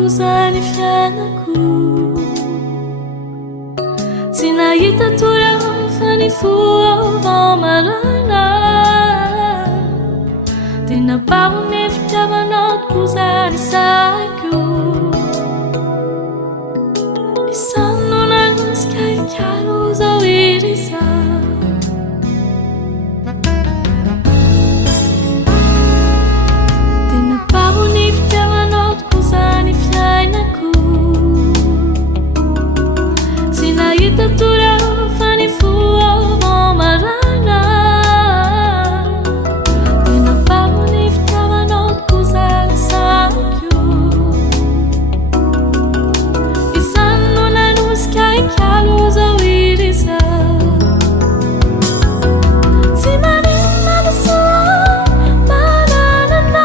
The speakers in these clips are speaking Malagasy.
kozany fiainako tsy nahita torao fa ny foao marana tena bao ny fitiavanao kozany saiko isano nanosika ikalo zao irisa tena bao ny fitiavanao kozany fiainako tsy nahita torao fa ny foao marana tena bao ny fitiavanao kozany saiko isano nanosika ikalo zao irisa tsy manenina Jesoa manana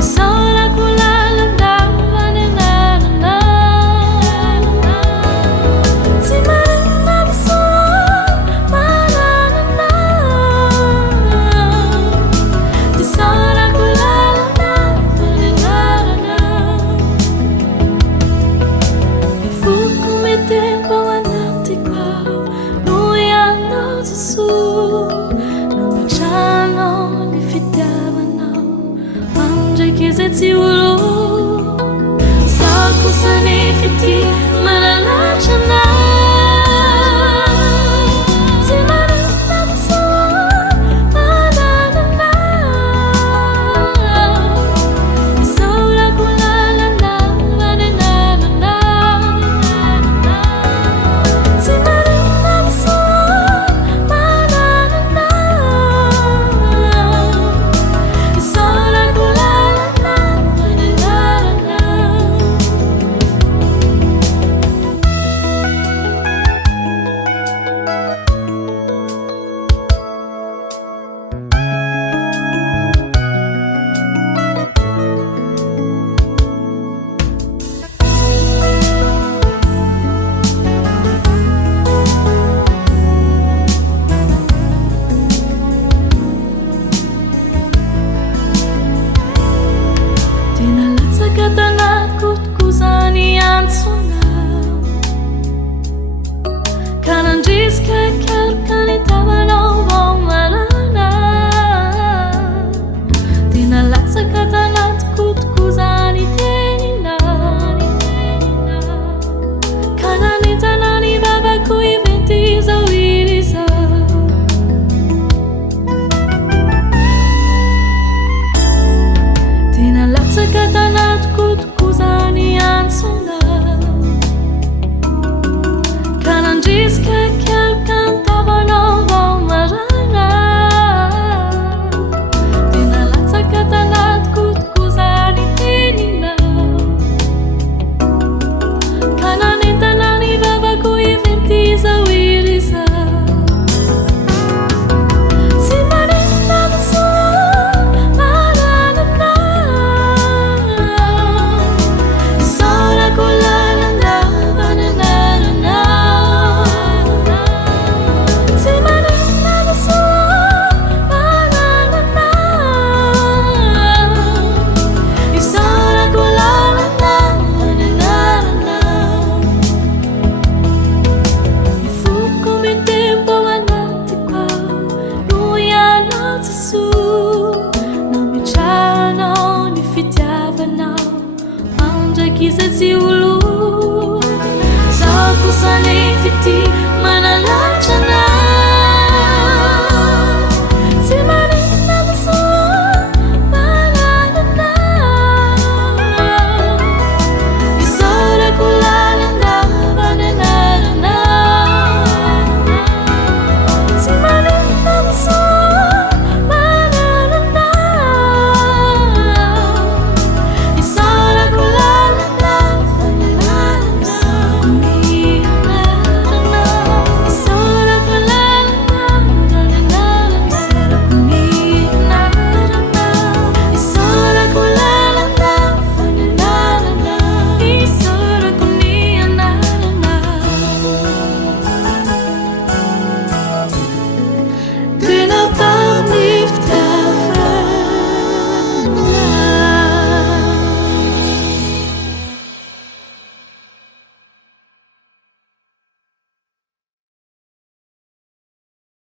isaorako lalandava ny anarana tsy manenina Jesoa manana isaorako lalandava ny anarana mifoco me tempo anatiko ao no ianao Jesoa nametrahana ny fitiavanao mandraiky izay tsy olo zaho kosa ny fity manalatra anao tsy manenina Jesoa manana isaorako lalandava ny anarana tsy manenina Jesoa manana isaorako lalandava ny anarana tena latsaka tanatiko kozany antsonao ka nandrisika ikaroka ny tavanao vao marana tena latsaka tanatiko kozany Tena ka nanentana ny babako iventy zao irisa tena latsaka tanatiko kozany antsonao ka nandrisika ikaroka ny tavanao vao marana tena latsaka tanatiko kozany Tena ka nanentana ny babako iventy zao irisa tsy manenina Jesoa manana isaorako lalandava ny anarana tsy manenina Jesoa manana isaorako lalandava ny anarana mifoco me tempo anatiko ao no ianao Jesoa nametrahanao ny fitiavanao mandraiky izay tsy olo